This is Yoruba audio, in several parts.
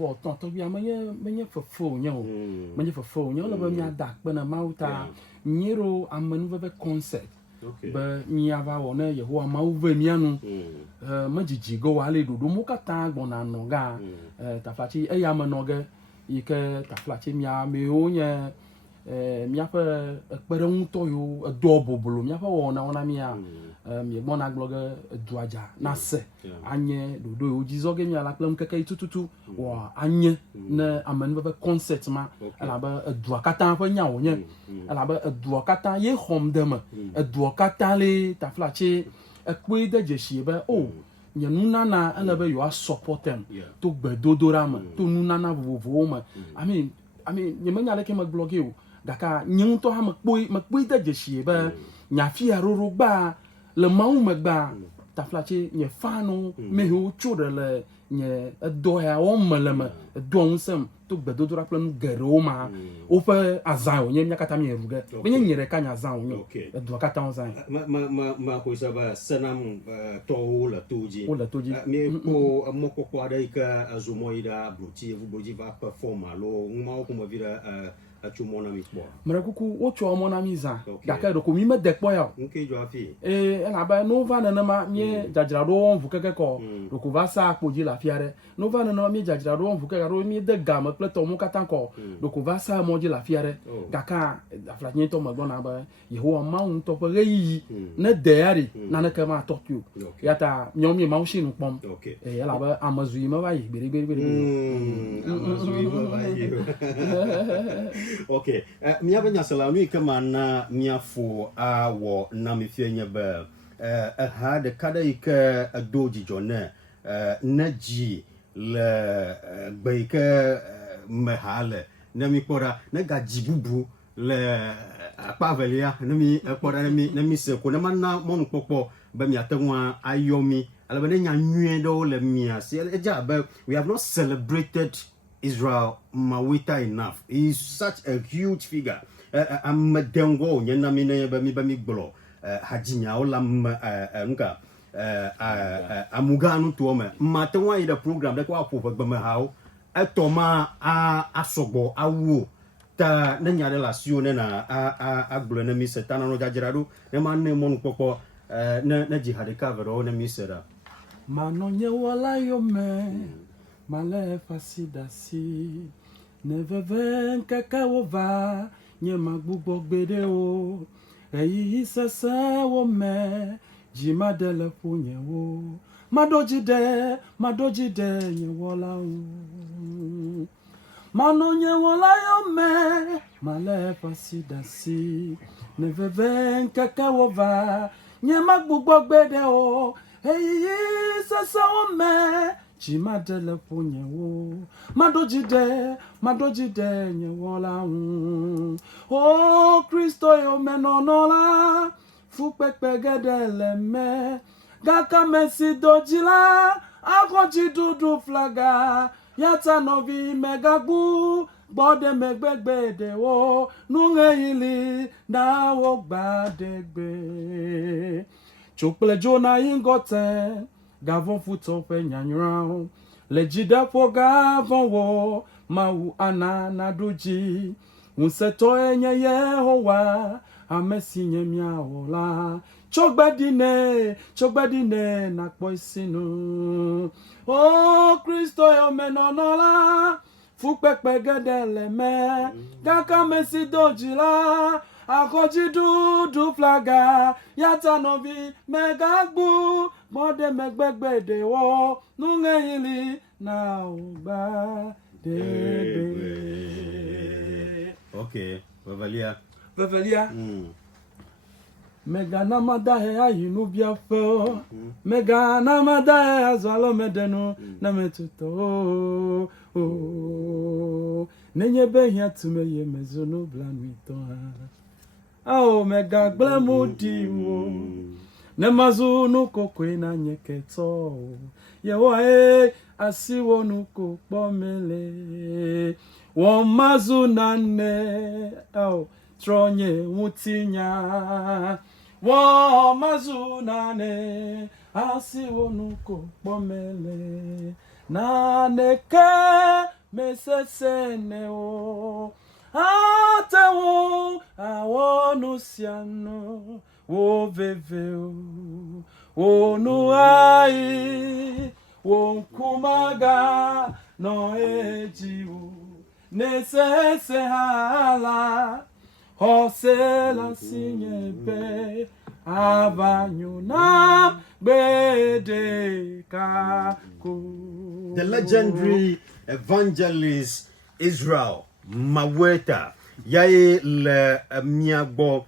vợ tao tao bây mấy nhớ phù nhau mấy nhớ phù nhau là bây giờ đặt bên là Maweta nhớ Amenuveve Concert ba nhà vào này giờ hoa mau về nhà nu mấy chị go vào đủ mua cái ta còn ăn nó ga ta phải chỉ ấy mà nó cái cái ta phải chỉ nhà miêu nha mia phải perong toyo double bulu mia phải ona mia mi bon agloga duaja na se anye do ujizo ge mia la plum keke tututu wa anye na Amenuveve Concert ma ala ba dua katan fa nya wo nye ala ba dua katan ye hom dem dua katan le ta flache ekwe de jeshi ba o nye nunana ala ba you support them to gbedodora ma to nunana vovo ma I mean nye menya le ke ma bloguer o daka nyung to ha makpui da jeshi ba nya fi aroro gba le mau magba ta flache nye fanu me hu chode le nye do ya o malama do nsem to gbedodora plan garoma o fa azan o nye nya kata mi eruga be nye nyere ka nya azan o nye do kata azan ma ko saba sanam to la toji me ko moko kwa dai ka azumoida bruti va perform alo ngma ko ma vira atu mon ami kwa mara kuku ocho mon ami za daka do ko mi me dekpo ya nke jo afi na ba no va na ma nye jajira do won vu keke ko do ko va sa poji la fiare no va na mi jajira do won vu keke ro mi de gam pleto mo katan ko do ko va sa moji la fiare daka afla nye to ma gbona ba yeho ma un to pe yi na de ari na na ka ma to tu ya ta nyomi ma ushi nu pom ya la ba amazui ma ba yi bere amazui ma ba yi okay mia banya salami kama na mia fo wo na me fienya ba ha de kada ika doji jona na ji le baika mahale na mi pora na ga jibubu le apavelia na mi pora na mi se ko na manna mon popo ba mi atanwa ayomi ala ba nya nwie do le mia se eja ba we have not celebrated Israel Maa enough. He's such a huge figure. I'm dengo nyana mi ba mi gbolo hajinya ola nka amuganu to me matenwa ida program de kwa popo gba me hawo etoma asogbo awu ta na nya relation na agbolo na mi setana no jajirado na ma ne mon popo na jihad cover o na mi sera manonye wala yo me Male fasidasi neveve nkaka wova nye magbugbo gbede o eyi sese wo me jima dele punye wo madojide nye wola o manonye wola yo me male fasidasi neveve nkaka wova nye magbugbo gbede o eyi sese wo me Jima dele punye wo madojide nye wola o Kristo yo menonola fukpepe gedele me gaka mesi dojila akoji dudu flaga yata novi megagbu bode megbegbe wo nunge ili na wo gbadegbe chokple jona ingote Gavon futo pe nyanyran le jida fo gavon wo mau anana doji unseto enye Yehowa amesi nye miaola chogbedine na po isinu o Kristo yo menonola fukpepe gedele me gaka mesi dojila akoji dudu flaga yata novi megagbu bode megbegbede wo nunge ili na uba debe. Okay, Vevelia. Megana madahe ayinu biafo megana madahe azwalo medenu na metuto nenye behia tumeye mezunu blanwito Ao mega glamudi wo ne mazunu kokwe na nyeketo yewa asiwo nuko pomele wo mazuna ne ao tronye mutinya wo mazuna ne asiwo nuko pomele na neke meseseneo atawo awonusiano wo veveo onu ai wonkumaga no ejiu nesese hala hosela sinyebe avanyuna bede kako. The legendary evangelist Israel Maweta yaye le miagbo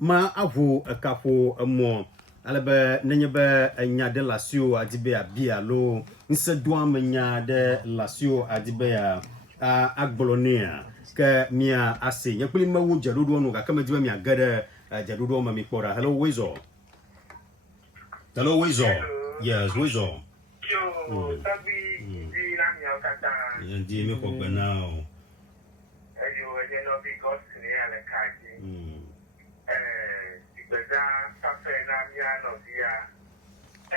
ma avu kapo mo alebe nenyebe nya de lasio adibe abia lo nsedua menya de lasio adibe ya agbolonia ke mia ase yakuli mawu jadudu no ka kama diba mia gade jadudu ma mi kpora. Hello Wezo. Hello Wezo. Yes Wezo. Yo tabi di na mi okata Ndi me ko gbe now. eyo eje no bi God ni ale kaji ìgbẹ̀dá sáfẹ́ náà ní ànọ̀bíà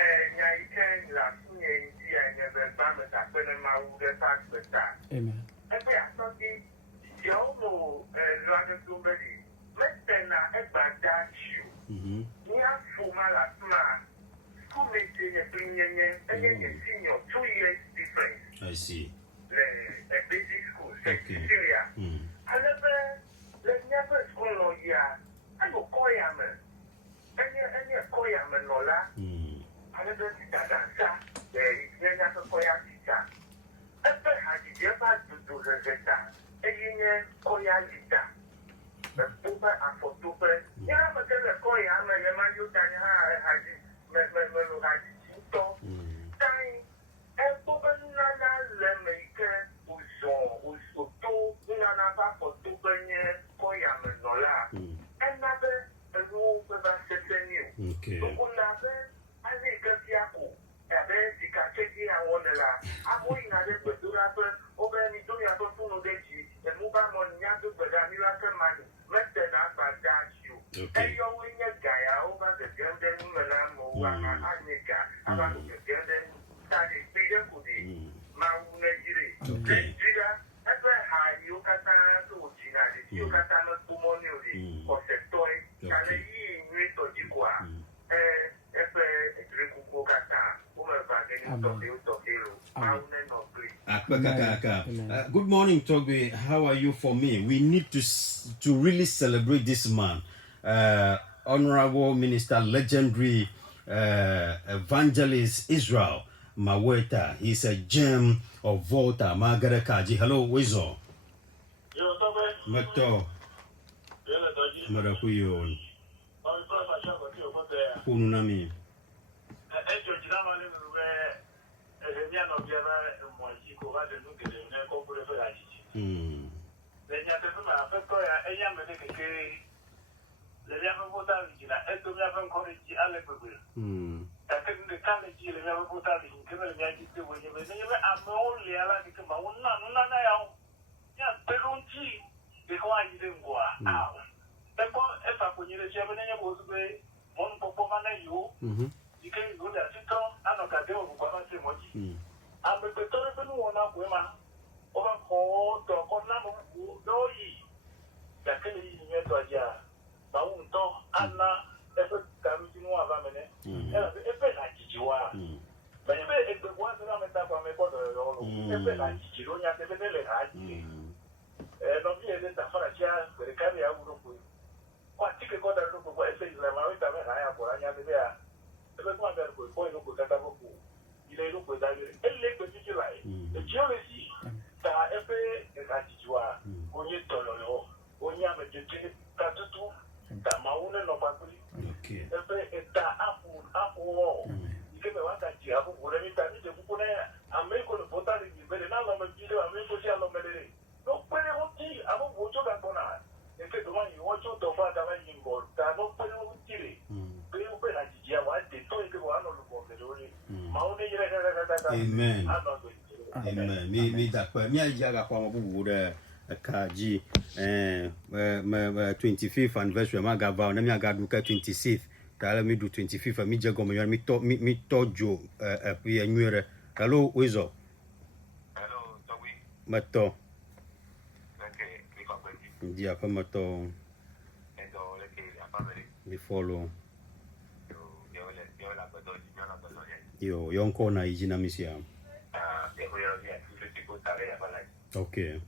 ẹ̀yà ikẹ́ ìlà fún yẹn tí ẹ̀yẹ bẹ̀ bá mẹ́ta pẹ́lẹ́ máa wú dẹ́ fà gbẹ̀dá. ẹgbẹ́ àtọ́jú ìjẹ́ ọmọ ẹ̀lú adétúbẹ̀rì mẹ́tẹ̀ẹ̀nà ẹgbà dá jù ní àfọmàlà fúnra fún méje yẹn pé yẹnyẹn ẹ̀yẹ yẹn sí yàn 2 years difference. I see. The basic school, Syria. However, the never school no year. I go koyaman. Any koyaman nola. However, dancer. There is never koya teacher. Ever had the ever to the zeta. Any koya lita. The over and for super. Yeah, but the koyaman, the man you can have had it. Time. Nana lemeke usoto nana pa foto benye koyame nola. Enabe elu beba seteniu. Okay. Unabe ale kasiako. Ebe sikacheki awonela. Amo inade bedura pe obe ni dunya to funo deji. Emuba monya to beda miracle money. Mete na badachu. Eyo wenye gaya over the gende mena mo wa anyeka. Aba the gende tadi pide kudi. Okay. Good morning, Togbe. How are you for me? We need to really celebrate this man, Honorable Minister, legendary evangelist Israel Maweta. He's a gem of Volta. Margaret Kaji. Hello, Wezo. Mato. Marakuyo. Kununami. Amen. Amen. Me that me ajaga kwa mabubu de kaji 25th anniversary ma gava na me aga do 26th ta me do 25th me jego me tojo e nwere. Hello Wezo. Hello. Mato. Okay, Dia apa mato. Di follow. Yo, yonko na ijina misia. Okay.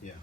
Yeah.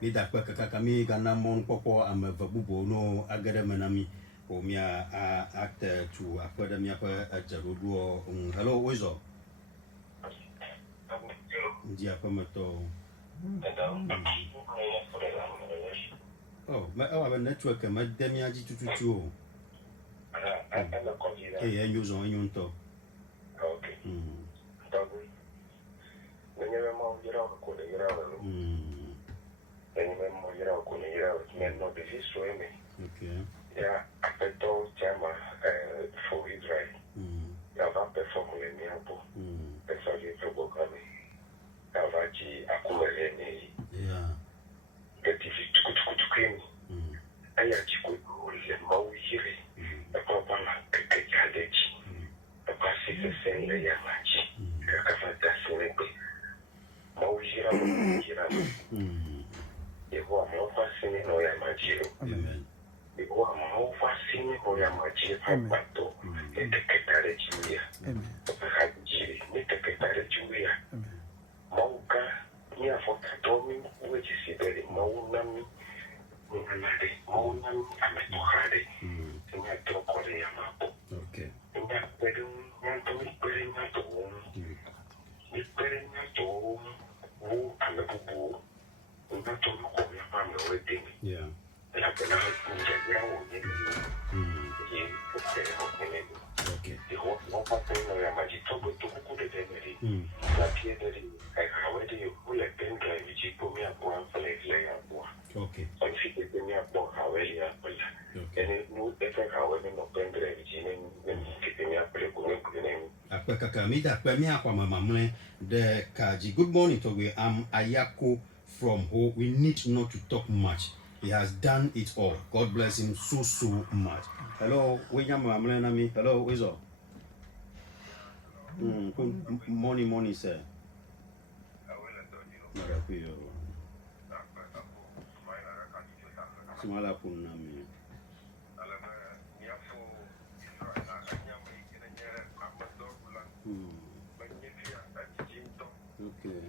Ni dakpa kami kana mon popo am vabubo no agada manami o mia act to apa da mia pa jarudo hello wezo dia apa mato oh ma network ma demia ji tututu eh news on yonto okay Okay. Yeah, after Chama for Israel. Yeah, I've performed in the Apo. That's how you talk about me. I've actually accumulated. Yeah. The TV to cream. I actually could go in Maui. The Papa Kadech. The Pacific Send the Yamachi. The Kafata Senepe. Maui. The one more fascinating or Yamachi. Amen. The one more fascinating or Yamachi. Pato. The Ketare Julia. Haji. The Ketare Julia. Mauka. Near for Katomi, which is very Maunami. Munade. Maunami. Ametohade. And I talk on the Yamapo. Okay. And that bedroom, Yanto, putting at the home. The putting at the home. Who and the boo. Yeah. Okay. Okay. Good morning, Togbe. I'm Ayako from Ho. We need not to talk much. He has done it all. God bless him so much. Hello, William Amlenami. Hello, Wizo. Morning, sir. Smala punami. Okay.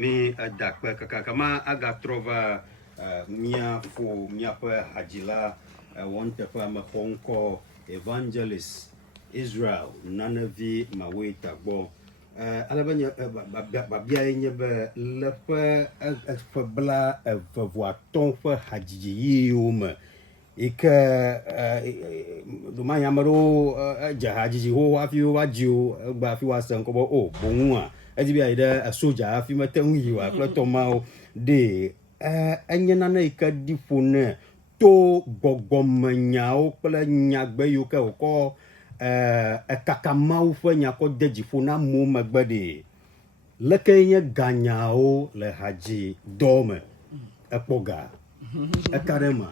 Ni dakpe kama aga trova mia pa hajila wonte pa ma honko evangelist Israel Nanavi Maweta bo alabanya babia nye be le fe bla voaton fe hajiji yome ike do ma yamaro jahajiji ho afi wa jiu gba fi wa san ko bo o bonwa edi bi aida soja afi mate hu wa klo to ma de enye nana ike difone to gbogbomanyao kple nyagbe yo ke ko kakamau fe nyako dejifo na mo megbe de leke nye ganyao le haji dome ekpoga ekarema